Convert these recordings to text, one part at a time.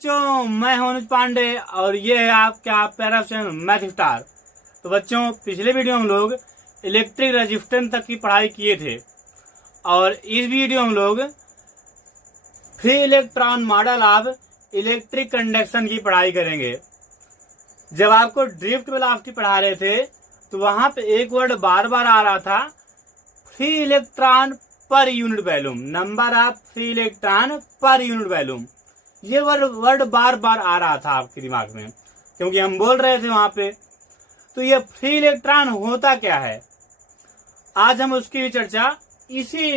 बच्चों, मैं हूं अनुज पांडे और ये है आपका पैरा चैनल मैथ स्टार। तो बच्चों, पिछले वीडियो हम लोग इलेक्ट्रिक रेजिस्टेंस तक की पढ़ाई किए थे और इस वीडियो हम लोग free electron model of electric conduction की पढ़ाई करेंगे। जब आपको ड्रिफ्ट वेलोसिटी पढ़ा रहे थे तो वहां पे एक वर्ड बार बार आ रहा था, free electron per unit volume, number of free electron per unit volume. ये वर्ड बार बार आ रहा था आपके दिमाग में क्योंकि हम बोल रहे थे वहां पे। तो ये फ्री इलेक्ट्रॉन होता क्या है, आज हम उसकी भी चर्चा इसी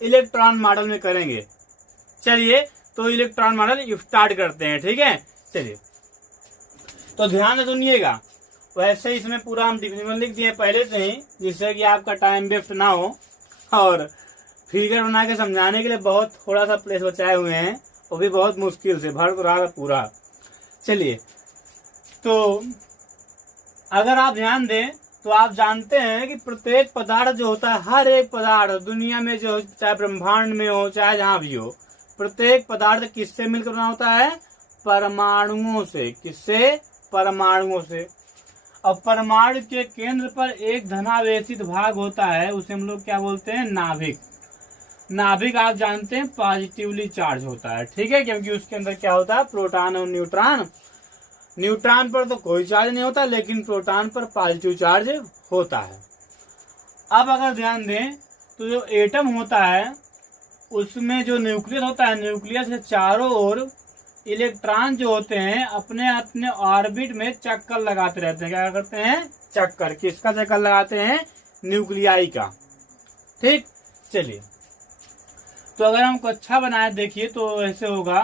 इलेक्ट्रॉन मॉडल में करेंगे। चलिए तो इलेक्ट्रॉन मॉडल स्टार्ट करते हैं, ठीक है। चलिए तो ध्यान से सुनिएगा। वैसे इसमें पूरा हम डिफिनेशन लिख दिए पहले से ही, जिससे कि आपका टाइम वेस्ट ना हो, और फिगर बना के समझाने के लिए बहुत थोड़ा सा प्लेस बचाए हुए हैं, वो भी बहुत मुश्किल से भर तो रहा है पूरा। चलिए तो अगर आप ध्यान दें तो आप जानते हैं कि प्रत्येक पदार्थ जो होता है, हर एक पदार्थ दुनिया में जो, चाहे ब्रह्मांड में हो चाहे जहां भी हो, प्रत्येक पदार्थ किससे मिलकर बना होता है? परमाणुओं से। किससे? परमाणुओं से। और परमाणु के केंद्र पर एक धनावेशित भाग होता है, उसे हम लोग क्या बोलते हैं? नाभिक। नाभिक आप जानते हैं पॉजिटिवली चार्ज होता है, ठीक है, क्योंकि उसके अंदर क्या होता है? प्रोटॉन और न्यूट्रॉन। न्यूट्रॉन पर तो कोई चार्ज नहीं होता, लेकिन प्रोटॉन पर पॉजिटिव चार्ज होता है। अब अगर ध्यान दें तो जो एटम होता है उसमें जो न्यूक्लियस होता है, न्यूक्लियस के चारों ओर इलेक्ट्रॉन जो होते हैं अपने अपने ऑर्बिट में चक्कर लगाते रहते हैं। क्या करते हैं? चक्कर। किसका चक्कर लगाते हैं? न्यूक्लियाई का। ठीक, चलिए तो अगर हम कक्षा बनाए देखिए तो ऐसे होगा।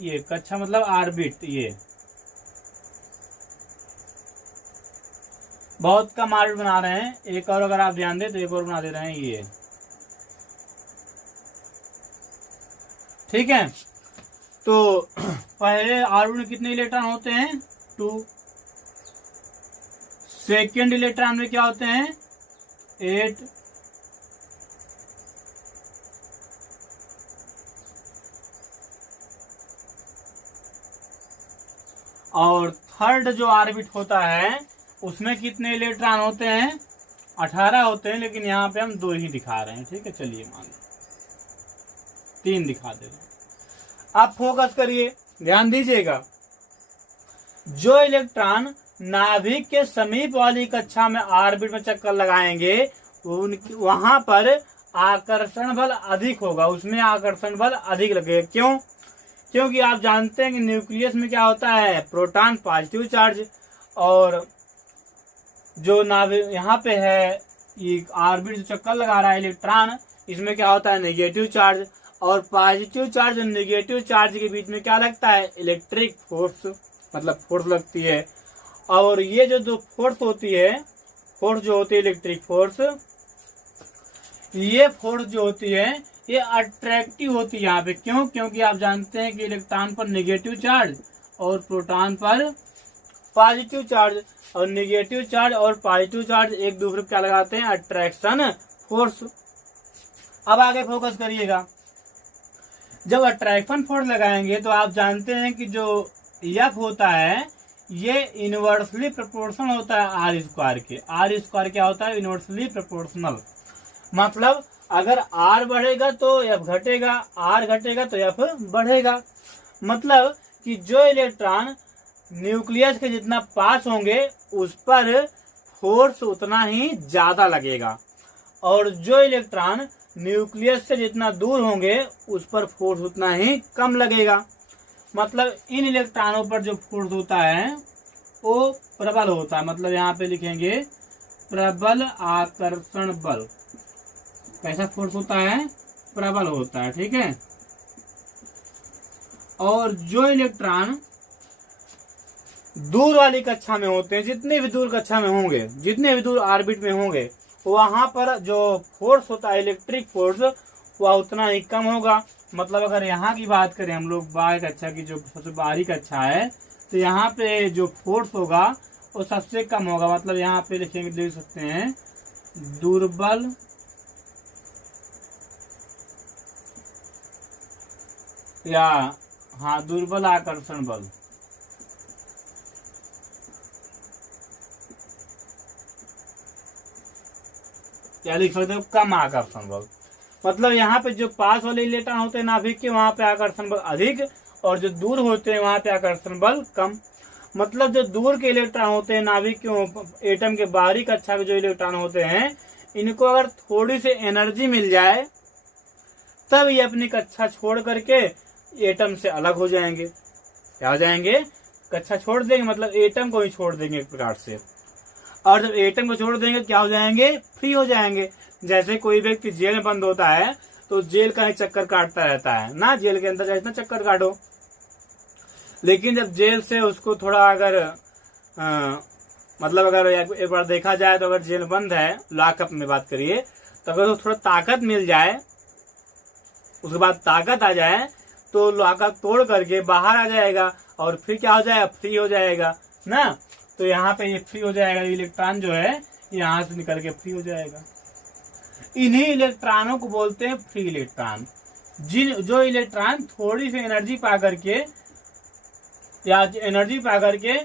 ये कक्षा मतलब ऑर्बिट, ये बहुत कम ऑर्बिट बना रहे हैं। एक और अगर आप ध्यान दें तो एक और बना दे रहे हैं, ये ठीक है। तो पहले ऑर्बिट में कितने इलेक्ट्रॉन होते हैं? 2। सेकेंड इलेक्ट्रॉन में क्या होते हैं? 8। और थर्ड जो ऑर्बिट होता है उसमें कितने इलेक्ट्रॉन होते हैं? 18 होते हैं, लेकिन यहाँ पे हम 2 ही दिखा रहे हैं, ठीक है। चलिए मान लो 3 दिखा दे रहे हैं। आप फोकस करिए, ध्यान दीजिएगा। जो इलेक्ट्रॉन नाभिक के समीप वाली कक्षा में ऑर्बिट में चक्कर लगाएंगे वहां पर आकर्षण बल अधिक होगा, उसमें आकर्षण बल अधिक लगेगा। क्यों? क्योंकि आप जानते हैं कि न्यूक्लियस में क्या होता है? प्रोटॉन पॉजिटिव चार्ज, और जो नाभिक यहाँ पे है, ये ऑर्बिट जो चक्कर लगा रहा है इलेक्ट्रॉन, इसमें क्या होता है? Negative charge. और पॉजिटिव चार्ज और नेगेटिव चार्ज के बीच में क्या लगता है? इलेक्ट्रिक फोर्स, मतलब फोर्स लगती है। और ये जो फोर्स होती है, फोर्स जो होती है इलेक्ट्रिक फोर्स, ये फोर्स जो होती है ये अट्रैक्टिव होती है यहाँ पे। क्यों? क्योंकि आप जानते हैं कि इलेक्ट्रॉन पर नेगेटिव चार्ज और प्रोटॉन पर पॉजिटिव चार्ज, और नेगेटिव चार्ज और पॉजिटिव चार्ज एक दूसरे पर क्या लगाते हैं? Attraction force. अब आगे फोकस करिएगा। जब अट्रैक्शन फोर्स लगाएंगे तो आप जानते हैं कि जो एफ होता है ये इनवर्सली प्रोपोर्शनल होता है आर स्क्वायर के। आर स्क्वायर क्या होता है? Inversely proportional. मतलब अगर आर बढ़ेगा तो एफ घटेगा, आर घटेगा तो एफ बढ़ेगा। मतलब कि जो इलेक्ट्रॉन न्यूक्लियस के जितना पास होंगे उस पर फोर्स उतना ही ज्यादा लगेगा, और जो इलेक्ट्रॉन न्यूक्लियस से जितना दूर होंगे उस पर फोर्स उतना ही कम लगेगा। मतलब इन इलेक्ट्रॉनों पर जो फोर्स होता है वो प्रबल होता है। मतलब यहाँ पे लिखेंगे प्रबल आकर्षण बल। कैसा फोर्स होता है? प्रबल होता है, ठीक है। और जो इलेक्ट्रॉन दूर वाली कक्षा में होते हैं, जितने भी दूर कक्षा में होंगे, जितने भी दूर ऑर्बिट में होंगे, वहां पर जो फोर्स होता है इलेक्ट्रिक फोर्स, वह उतना ही कम होगा। मतलब अगर यहाँ की बात करें हम लोग बाहर कक्षा की, जो सबसे बाहरी कक्षा है, तो यहाँ पे जो फोर्स होगा वो सबसे कम होगा। मतलब यहाँ पे लिखेंगे, देख सकते हैं, दुर्बल या हाँ, दुर्बल आकर्षण बल। क्या लिख सकते हो? कम आकर्षण बल। मतलब यहाँ पे जो पास वाले इलेक्ट्रॉन होते हैं नाभिक के, वहां पे आकर्षण बल अधिक, और जो दूर होते हैं वहां पे आकर्षण बल कम। मतलब जो दूर के इलेक्ट्रॉन होते हैं नाभिक के एटम के बाहरी कक्षा के जो इलेक्ट्रॉन होते हैं, इनको अगर थोड़ी सी एनर्जी मिल जाए तब ये अपनी कक्षा छोड़ करके एटम से अलग हो जाएंगे। क्या हो जाएंगे? कक्षा छोड़ देंगे, मतलब एटम को ही छोड़ देंगे एक प्रकार से। और जब एटम को छोड़ देंगे क्या हो जाएंगे? फ्री हो जाएंगे। जैसे कोई व्यक्ति जेल में बंद होता है तो जेल का ही चक्कर काटता रहता है ना, जेल के अंदर जाए चक्कर काटो। लेकिन जब जेल से उसको थोड़ा अगर मतलब अगर एक बार देखा जाए तो अगर जेल बंद है, लॉकअप में बात करिए, तो अगर थोड़ा ताकत मिल जाए, उसके बाद ताकत आ जाए तो लॉकअप तोड़ करके बाहर आ जाएगा और फिर क्या हो जाएगा? फ्री हो जाएगा ना। तो यहाँ पे ये फ्री हो जाएगा, इलेक्ट्रॉन जो है यहाँ से निकल के फ्री हो जाएगा। इन्हीं इलेक्ट्रॉनों को बोलते हैं फ्री इलेक्ट्रॉन। जो इलेक्ट्रॉन थोड़ी सी एनर्जी पा करके या एनर्जी पा करके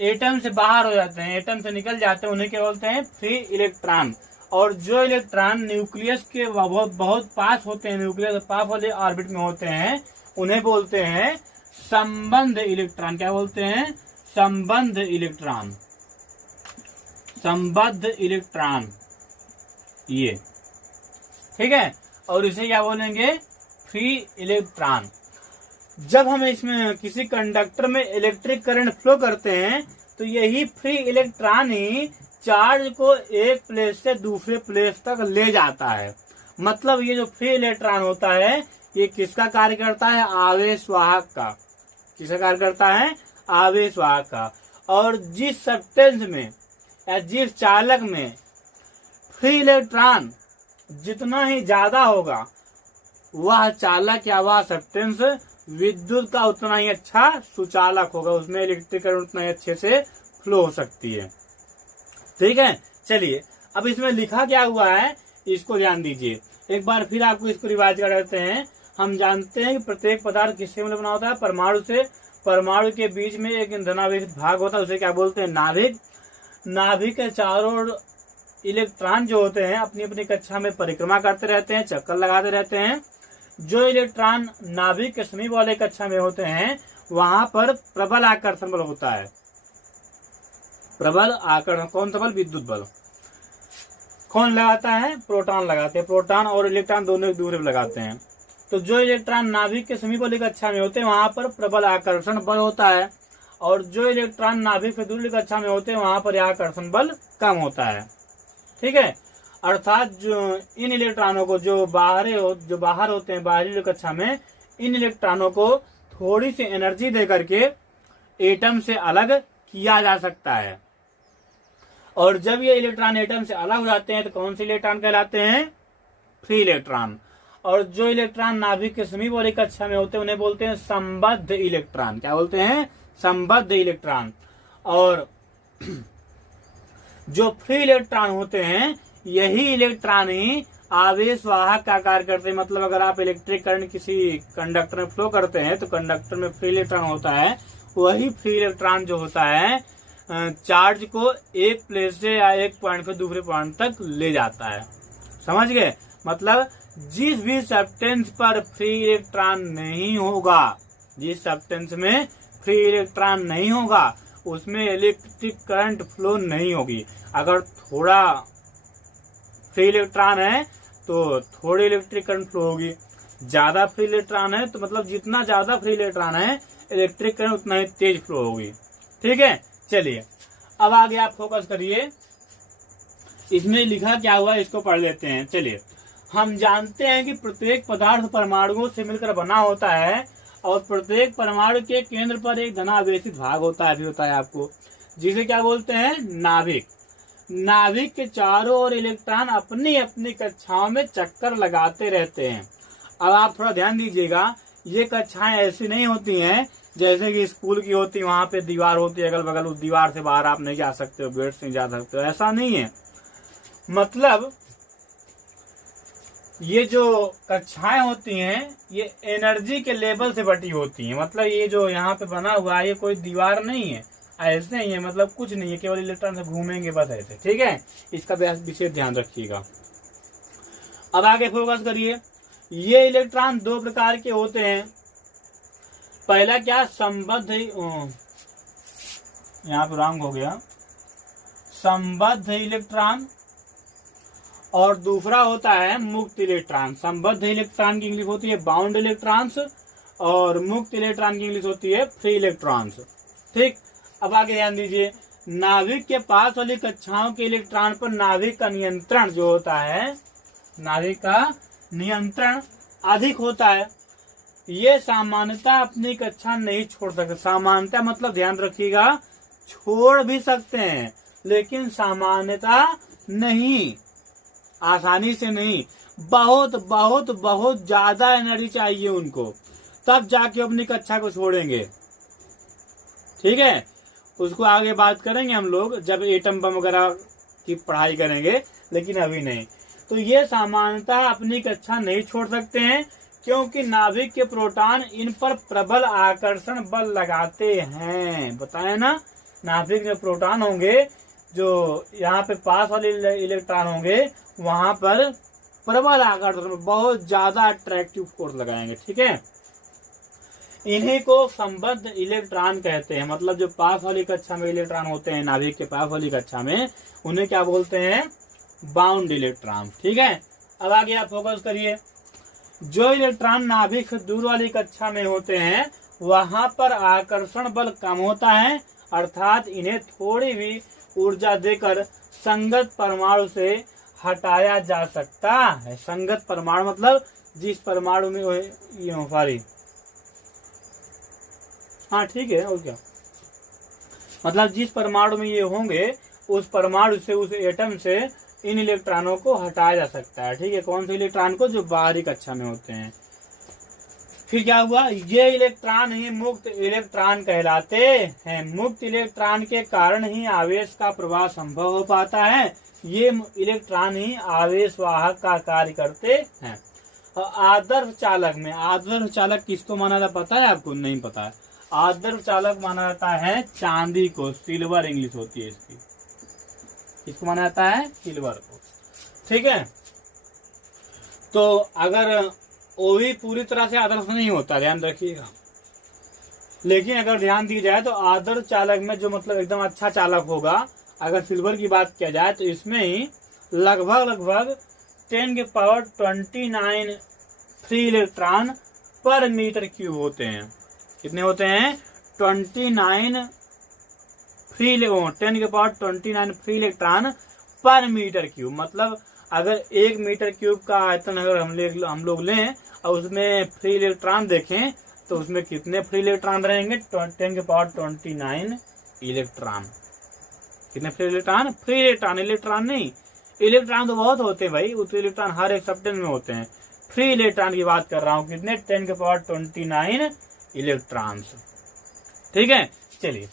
एटम से बाहर हो जाते हैं, एटम से निकल जाते हैं, उन्हें क्या बोलते हैं? Free electron. और जो इलेक्ट्रॉन न्यूक्लियस के बहुत पास होते हैं, न्यूक्लियस पास वाले ऑर्बिट में होते हैं, उन्हें बोलते हैं संबंध इलेक्ट्रॉन। क्या बोलते हैं? संबंध इलेक्ट्रॉन। संबद्ध इलेक्ट्रॉन, ये ठीक है। और इसे क्या बोलेंगे? Free electron. जब हम इसमें किसी कंडक्टर में इलेक्ट्रिक करंट फ्लो करते हैं तो यही फ्री इलेक्ट्रॉन ही चार्ज को एक प्लेस से दूसरे प्लेस तक ले जाता है। मतलब ये जो फ्री इलेक्ट्रॉन होता है ये किसका कार्य करता है? आवेश वाहक का। किसका कार्य करता है? आवेश वाहक का। और जिस सब्सटेंस में या जिस चालक में फ्री इलेक्ट्रॉन जितना ही ज्यादा होगा, वह चालक या वह सब्सटेंस विद्युत का उतना ही अच्छा सुचालक होगा, उसमें इलेक्ट्रिक करंट उतना ही अच्छे से फ्लो हो सकती है। ठीक है, चलिए अब इसमें लिखा क्या हुआ है इसको ध्यान दीजिए। एक बार फिर आपको इसको रिवाइज कर देते हैं। हम जानते हैं कि प्रत्येक पदार्थ किससे मिलकर बना होता है? परमाणु से। परमाणु के बीच में एक ईंधनावेशित भाग होता है, उसे क्या बोलते हैं? नाभिक। नाभिक के चारों ओर इलेक्ट्रॉन जो होते हैं अपनी अपनी कक्षा में परिक्रमा करते रहते हैं, चक्कर लगाते रहते हैं। जो इलेक्ट्रॉन नाभिक के समीप वाले कक्षा में होते हैं वहां पर प्रबल आकर्षण बल होता है। प्रबल आकर्षण कौन सा बल? विद्युत बल। कौन लगाता है? प्रोटॉन लगाते हैं। प्रोटॉन और इलेक्ट्रॉन दोनों एक दूसरे पर लगाते हैं। तो जो इलेक्ट्रॉन नाभिक के समीप वाली कक्षा में होते हैं वहां पर प्रबल आकर्षण बल होता है, और जो इलेक्ट्रॉन नाभिक के दूसरी कक्षा में होते हैं वहां पर आकर्षण बल कम होता है। ठीक है, अर्थात जो इन इलेक्ट्रॉनों को जो बाहर होते हैं बाहरी कक्षा में, इन इलेक्ट्रॉनों को थोड़ी सी एनर्जी दे करके एटम से अलग किया जा सकता है। और जब ये इलेक्ट्रॉन एटम से अलग हो जाते हैं तो कौन से इलेक्ट्रॉन कहलाते हैं? Free electron. और जो इलेक्ट्रॉन नाभिक के समीप वाली कक्षा में होते हैं उन्हें बोलते हैं संबद्ध इलेक्ट्रॉन। क्या बोलते हैं? संबद्ध इलेक्ट्रॉन। और जो फ्री इलेक्ट्रॉन होते हैं यही इलेक्ट्रॉन ही आवेश वाहक का कार्य करते हैं। मतलब अगर आप इलेक्ट्रिक करंट किसी कंडक्टर में फ्लो करते हैं तो कंडक्टर में फ्री इलेक्ट्रॉन होता है, वही फ्री इलेक्ट्रॉन जो होता है चार्ज को एक प्लेस से या एक पॉइंट से दूसरे पॉइंट तक ले जाता है। समझ गए? मतलब जिस भी सब्सटेंस पर फ्री इलेक्ट्रॉन नहीं होगा, जिस सब्सटेंस में फ्री इलेक्ट्रॉन नहीं होगा उसमें इलेक्ट्रिक करंट फ्लो नहीं होगी। अगर थोड़ा फ्री इलेक्ट्रॉन है तो थोड़ी इलेक्ट्रिक करंट फ्लो होगी, ज्यादा फ्री इलेक्ट्रॉन है तो मतलब जितना ज्यादा फ्री इलेक्ट्रॉन है इलेक्ट्रिक करंट उतना ही तेज फ्लो होगी। ठीक है, चलिए अब आगे आप फोकस करिए। इसमें लिखा क्या हुआ इसको पढ़ लेते हैं। चलिए, हम जानते हैं कि प्रत्येक पदार्थ परमाणुओं से मिलकर बना होता है और प्रत्येक परमाणु के केंद्र पर एक धनावेशित भाग होता है, भी होता है आपको, जिसे क्या बोलते हैं? नाभिक। नाभिक के चारों ओर इलेक्ट्रॉन अपनी अपनी कक्षाओं में चक्कर लगाते रहते हैं। अब आप थोड़ा ध्यान दीजिएगा, ये कक्षाएं ऐसी नहीं होती हैं जैसे कि स्कूल की होती, वहां पे दीवार होती है अगल बगल, उस दीवार से बाहर आप नहीं जा सकते हो, गेट से नहीं जा सकते हो, ऐसा नहीं है। मतलब ये जो कक्षाएं होती हैं ये एनर्जी के लेवल से बटी होती हैं। मतलब ये जो यहाँ पे बना हुआ है ये कोई दीवार नहीं है, ऐसे ही है, मतलब कुछ नहीं है, केवल इलेक्ट्रॉन से घूमेंगे बस ऐसे। ठीक है, इसका विशेष ध्यान रखिएगा। अब आगे फोकस करिए। ये इलेक्ट्रॉन दो प्रकार के होते हैं। पहला क्या, संबद्ध, यहाँ पे रंग हो गया, संबद्ध इलेक्ट्रॉन, और दूसरा होता है मुक्त इलेक्ट्रॉन। संबद्ध इलेक्ट्रॉन की इंग्लिश होती है बाउंड इलेक्ट्रॉन्स, और मुक्त इलेक्ट्रॉन की इंग्लिश होती है फ्री इलेक्ट्रॉन्स। ठीक, अब आगे ध्यान दीजिए। नाभिक के पास वाली कक्षाओं के इलेक्ट्रॉन पर नाभिक का नियंत्रण जो होता है, नाभिक का नियंत्रण अधिक होता है। ये सामान्यतः अपनी कक्षा नहीं छोड़ सकते। सामान्यतः मतलब ध्यान रखिएगा, छोड़ भी सकते हैं लेकिन सामान्यतः नहीं, आसानी से नहीं। बहुत बहुत बहुत ज्यादा एनर्जी चाहिए उनको, तब जाके अपनी कक्षा को छोड़ेंगे। ठीक है, उसको आगे बात करेंगे हम लोग जब एटम बम वगैरह की पढ़ाई करेंगे, लेकिन अभी नहीं। तो ये सामान्यतः अपनी कक्षा नहीं छोड़ सकते हैं क्योंकि नाभिक के प्रोटॉन इन पर प्रबल आकर्षण बल लगाते हैं। बताए ना, नाभिक में प्रोटॉन होंगे, जो यहाँ पे पास वाले इलेक्ट्रॉन होंगे, वहां पर प्रबल आकर्षण, बहुत ज्यादा अट्रैक्टिव फोर्स लगाएंगे। ठीक है, इन्हीं को संबद्ध इलेक्ट्रॉन कहते हैं। मतलब जो पास वाली कक्षा में इलेक्ट्रॉन होते हैं, नाभिक के पास वाली कक्षा में, उन्हें क्या बोलते हैं, बाउंड इलेक्ट्रॉन। ठीक है, अब आगे आप फोकस करिए। जो इलेक्ट्रॉन नाभिक से दूर वाली कक्षा में होते हैं वहां पर आकर्षण बल कम होता है, अर्थात इन्हें थोड़ी भी ऊर्जा देकर संगत परमाणु से हटाया जा सकता है। संगत परमाणु मतलब जिस परमाणु में सॉरी, हाँ ठीक है, और क्या, मतलब जिस परमाणु में ये होंगे उस परमाणु से, उस एटम से इन इलेक्ट्रॉनों को हटाया जा सकता है। ठीक है, कौन से इलेक्ट्रॉन को, जो बाहरी कक्षा में होते हैं। फिर क्या हुआ, ये इलेक्ट्रॉन ही मुक्त इलेक्ट्रॉन कहलाते हैं। मुक्त इलेक्ट्रॉन के कारण ही आवेश का प्रवाह संभव हो पाता है। ये इलेक्ट्रॉन ही आवेश वाहक का कार्य करते हैं। आदर्श चालक में, आदर्श चालक किसको माना जाता पता है आपको? नहीं पता है। आदर्श चालक माना जाता है चांदी को, सिल्वर इंग्लिश होती है इसकी। किसको माना जाता है? सिल्वर को। ठीक है, तो अगर वो भी पूरी तरह से आदर्श नहीं होता, ध्यान रखिएगा। लेकिन अगर ध्यान दी जाए तो आदर्श चालक में जो मतलब एकदम अच्छा चालक होगा, अगर सिल्वर की बात किया जाए तो इसमें ही लगभग 10⁻29 फ्री इलेक्ट्रॉन पर मीटर क्यूब होते हैं। कितने होते हैं? 10⁻29 फ्री इलेक्ट्रॉन पर मीटर क्यूब। मतलब अगर 1 मीटर क्यूब का आयतन अगर हम लोग लें और उसमें फ्री इलेक्ट्रॉन देखें तो उसमें कितने फ्री इलेक्ट्रॉन रहेंगे? 10⁻29 इलेक्ट्रॉन। कितने free electron? Free electron, electron नहीं। इलेक्ट्रॉन तो बहुत होते हैं भाई, उस इलेक्ट्रॉन हर एक सब्सटेंस में होते हैं। फ्री इलेक्ट्रॉन की बात कर रहा हूँ, कितने? 10⁻29 इलेक्ट्रॉन्स। ठीक है, चलिए।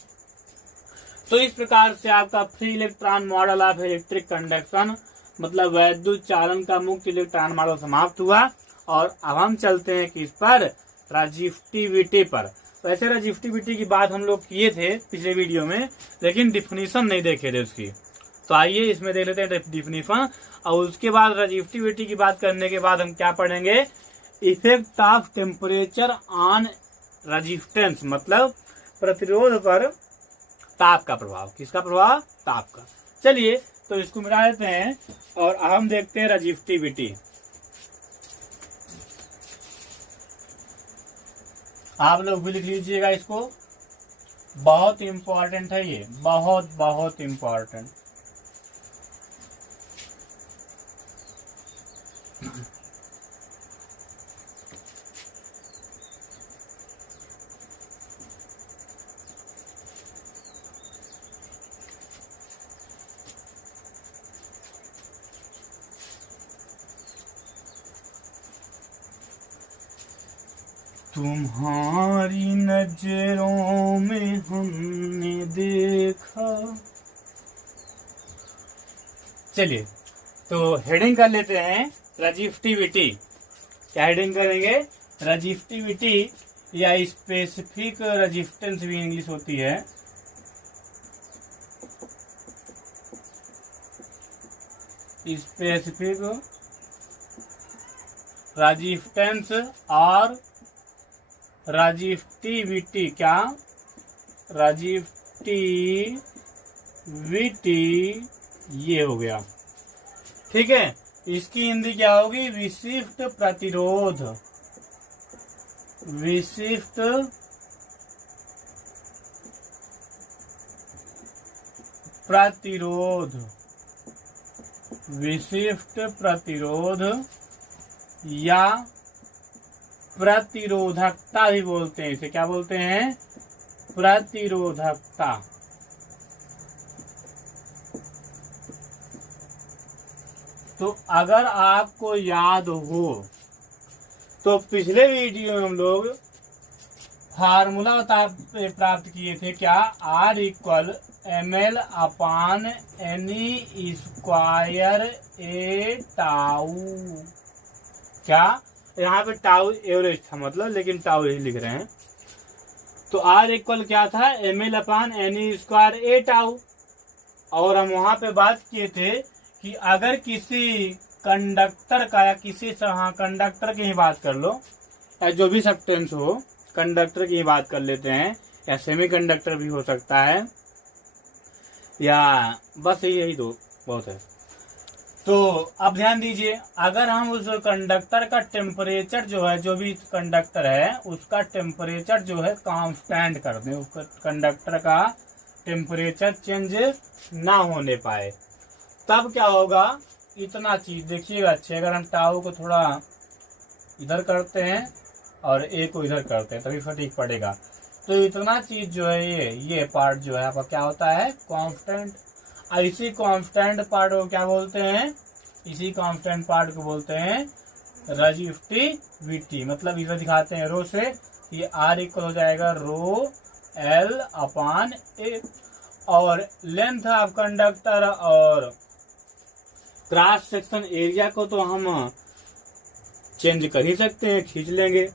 तो इस प्रकार से आपका free electron model of electric conduction मतलब वैद्युत चालन का मुक्त इलेक्ट्रॉन मॉडल समाप्त हुआ। और अब हम चलते हैं किस पर? रेजिस्टिविटी पर। वैसे रेजिस्टिविटी की बात हम लोग किए थे पिछले वीडियो में, लेकिन डिफिनीशन नहीं देखे थे उसकी। तो आइए इसमें देख लेते हैं डिफिनीशन, और उसके बाद रेजिस्टिविटी की बात करने के बाद हम क्या पढ़ेंगे? Effect of temperature on resistance, मतलब प्रतिरोध पर ताप का प्रभाव। किसका प्रभाव? ताप का। चलिए तो इसको मिटा देते हैं और हम देखते हैं रेजिस्टिविटी। आप लोग भी लिख लीजिएगा इसको, बहुत इंपॉर्टेंट है ये, बहुत बहुत इंपॉर्टेंट। तुम्हारी नजरों में हमने देखा। चलिए तो हेडिंग कर लेते हैं रजिस्टिविटी, क्या हेडिंग करेंगे, रजिस्टिविटी या स्पेसिफिक रेजिस्टेंस भी इंग्लिश होती है। स्पेसिफिक रेजिस्टेंस और रजिस्टिविटी, क्या रजिस्टिविटी ये हो गया, ठीक है। इसकी हिंदी क्या होगी, विशिष्ट प्रतिरोध, विशिष्ट प्रतिरोध, विशिष्ट प्रतिरोध या प्रतिरोधकता भी बोलते हैं इसे, क्या बोलते हैं, प्रतिरोधकता। तो अगर आपको याद हो तो पिछले वीडियो में हम लोग फार्मूला प्राप्त किए थे, क्या, R इक्वल ml अपान NE स्क्वायर ए टाउ, क्या, यहाँ पे टाउ एवरेज था मतलब, लेकिन टाउ यही लिख रहे हैं। तो R इक्वल क्या था, ml अपान NE स्क्वायर ए टाउ। और हम वहां पे बात किए थे कि अगर किसी कंडक्टर का या किसी, हाँ कंडक्टर की ही बात कर लो, या जो भी सब्सटेंस हो, कंडक्टर की ही बात कर लेते हैं, या सेमी कंडक्टर भी हो सकता है, या बस यही दो बहुत है। तो अब ध्यान दीजिए, अगर हम उस कंडक्टर का टेम्परेचर जो है, जो भी कंडक्टर है उसका टेम्परेचर जो है कांस्टेंट कर दें, उस कंडक्टर का टेम्परेचर चेंज ना होने पाए, तब क्या होगा, इतना चीज देखिएगा अच्छे, अगर हम टाउ को थोड़ा इधर करते हैं और ए को इधर करते हैं तभी सटीक पड़ेगा। तो इतना चीज जो है, ये पार्ट जो है आपका क्या होता है, कांस्टेंट। इसी कांस्टेंट पार्ट को क्या बोलते हैं, इसी कांस्टेंट पार्ट को बोलते हैं रजिस्टिविटी। मतलब इसे दिखाते हैं रो से, ये R इक्वल हो जाएगा रो L अपान ए, और लेंथ ऑफ कंडक्टर और क्रॉस सेक्शन एरिया को तो हम चेंज कर ही सकते हैं, खींच लेंगे,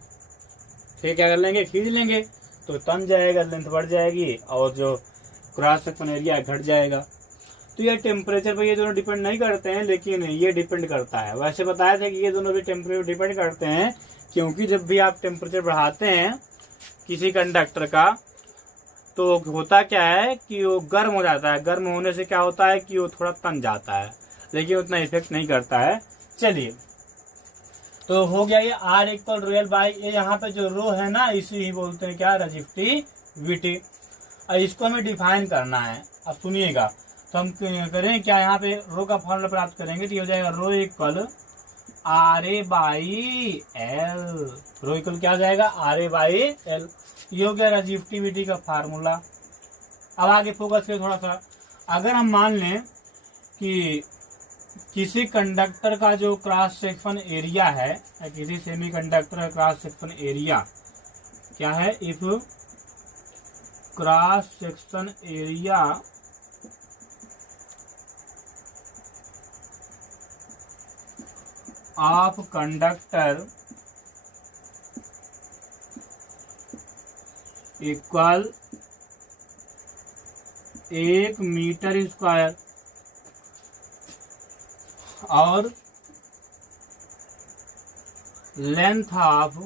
ठीक, क्या कर लेंगे, खींच लेंगे, तो कम जाएगा, लेंथ बढ़ जाएगी और जो क्रॉस सेक्शन एरिया घट जाएगा। तो ये टेम्परेचर पर ये दोनों डिपेंड नहीं करते हैं, लेकिन ये डिपेंड करता है। वैसे बताया था कि ये दोनों भी टेम्परेचर डिपेंड करते हैं, क्योंकि जब भी आप टेम्परेचर बढ़ाते हैं किसी कंडक्टर का, तो होता क्या है कि वो गर्म हो जाता है। गर्म होने से क्या होता है कि वो थोड़ा तन जाता है, लेकिन उतना इफेक्ट नहीं करता है। चलिए, तो हो गया ये R equal rho L by A. यहाँ पे जो रो है ना, इसी ही बोलते हैं क्या, रजिस्टिविटी। और इसको हमें डिफाइन करना है। अब सुनिएगा, तो हम करें क्या, यहाँ पे रो का फॉर्मूला प्राप्त करेंगे, तो ये हो जाएगा rho equal R A by L. Rho equal क्या हो जाएगा, आर ए बाई एल। ये हो गया रजिस्टिविटी का फार्मूला। अब आगे फोकस करें थोड़ा सा। अगर हम मान लें कि किसी कंडक्टर का जो क्रॉस सेक्शन एरिया है, या किसी सेमी कंडक्टर का क्रॉस सेक्शन एरिया क्या है, if cross section area of conductor equal 1 metre square और लेंथ ऑफ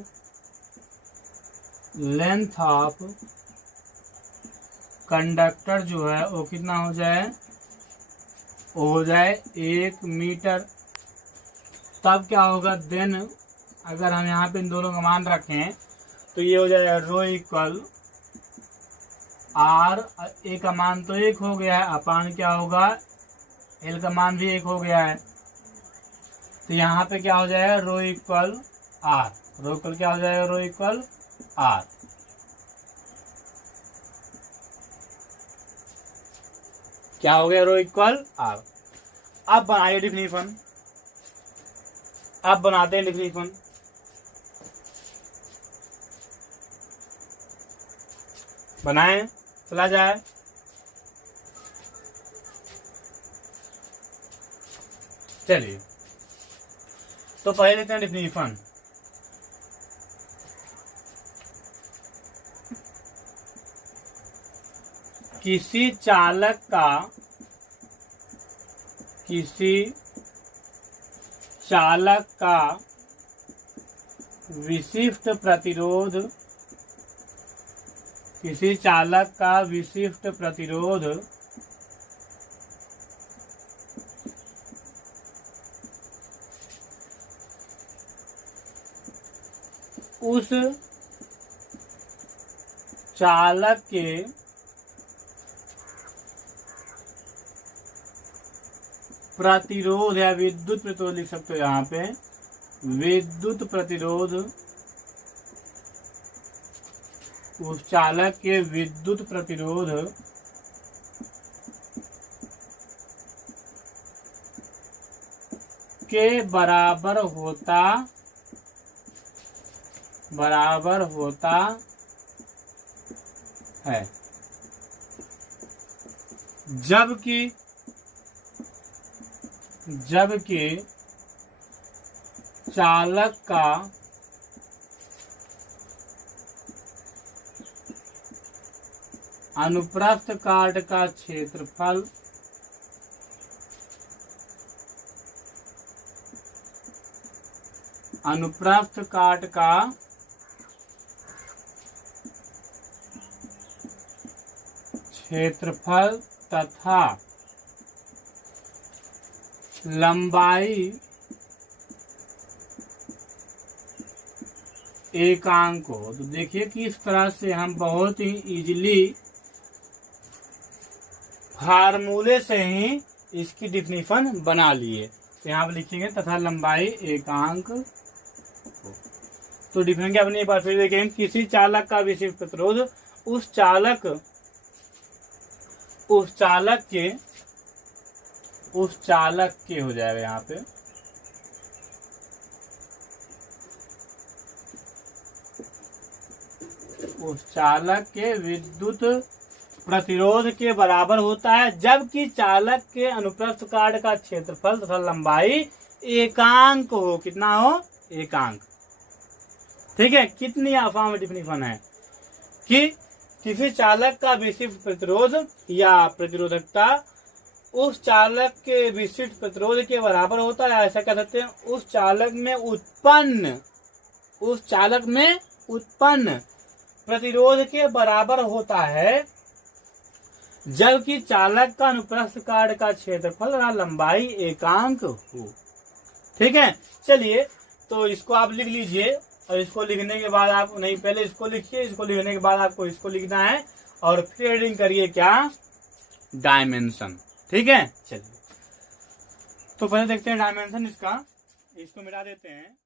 कंडक्टर जो है वो कितना हो जाए, वो हो जाए 1 मीटर। तब क्या होगा, देन अगर हम यहाँ पे इन दोनों का मान रखें तो ये हो जाएगा रो इक्वल आर, ए का मान तो 1 हो गया है, अपान क्या होगा, एल का मान भी 1 हो गया है। तो यहाँ पे क्या हो जाएगा, rho equal are. Row equal क्या हो जाएगा, रो इक्वल आर। क्या हो गया, रो इक्वल आर। अब बनाइए डिफिनीशन। अब बनाते हैं डिफिनीशन। बनाएं, चला जाए। चलिए, तो पहले लेते हैं डिफिनीशन। किसी चालक का विशिष्ट प्रतिरोध उस चालक के प्रतिरोध या विद्युत प्रतिरोध लिख सकते हो यहाँ पे, विद्युत प्रतिरोध, उस चालक के विद्युत प्रतिरोध के बराबर होता है, जबकि चालक का अनुप्रस्थ काट का क्षेत्रफल तथा लंबाई एकांक हो। तो देखिए कि इस तरह से हम बहुत ही इजीली फार्मूले से ही इसकी डिफिनीशन बना लिए। तो यहाँ पर लिखेंगे तथा लंबाई एकांक हो। तो डिफिनीशन क्या बनी एक बार फिर देखेंगे। किसी चालक का विशिष्ट प्रतिरोध उस चालक के हो जाएगा यहाँ पे, उस चालक के विद्युत प्रतिरोध के बराबर होता है, जबकि चालक के अनुप्रस्थ काट का क्षेत्रफल तथा लंबाई एकांक हो। कितना हो? एकांक। ठीक है। कितनी आसान में डिफिनीशन है कि किसी चालक का विशिष्ट प्रतिरोध या प्रतिरोधकता उस चालक के विशिष्ट प्रतिरोध के बराबर होता है। ऐसा कह सकते हैं उस चालक में उत्पन्न प्रतिरोध के बराबर होता है, जबकि चालक का अनुप्रस्थ काट का क्षेत्रफल और लंबाई एकांक हो। ठीक है। चलिए तो इसको आप लिख लीजिए, और इसको लिखने के बाद आप नहीं, पहले इसको लिखिए, इसको लिखने के बाद आपको इसको लिखना है और फिर एडिंग करिए क्या? डायमेंशन। ठीक है। चलिए तो पहले देखते हैं डायमेंशन इसका, इसको मिटा देते हैं।